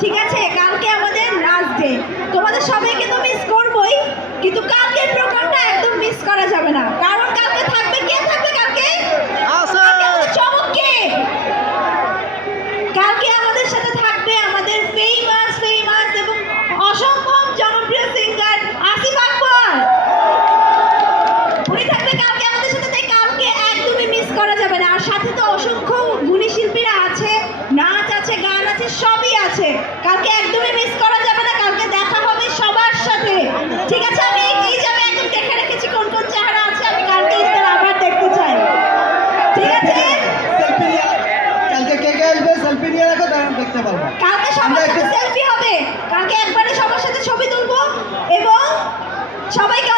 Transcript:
ঠিক আছে, কালকে আমাদের লাস্ট ডে। তোমাদের সবাইকে তো মিস করবই, কিন্তু কালকের প্রোগ্রামটা একদম মিস করা যাবে না, কারণ কালকে থাকবে, কে থাকবে কালকে? চমক কে? কালকে আমাদের সাথে থাকবে আমাদের ফেমাস এবং অসম্ভব জনপ্রিয় সিঙ্গার আসিফ আকবর। উনি থাকবে কালকে আমাদের সাথে, তাই কালকে একদমই মিস করা যাবে না। আর সাথে তো অসংখ্য গুণী শিল্পীরা আছে, নাচ আছে, গান আছে, সবই আছে। কালকে একদমই মিস করা যাবে না, কালকে দেখা হবে সবার সাথে। ঠিক আছে, আমি এই যাবে একদম দেখে রেখেছি কোন কোন চেহারা আছে, আমি কালকে ইফতার আবার দেখতে চাই। ঠিক আছে, কালকে কে কে আসবে সেলফি নিয়ে রাখো, তাহলে দেখতে পারবো। কালকে সবার সাথে সেলফি হবে, কালকে একবারে সবার সাথে ছবি তুলবো এবং সবাইকে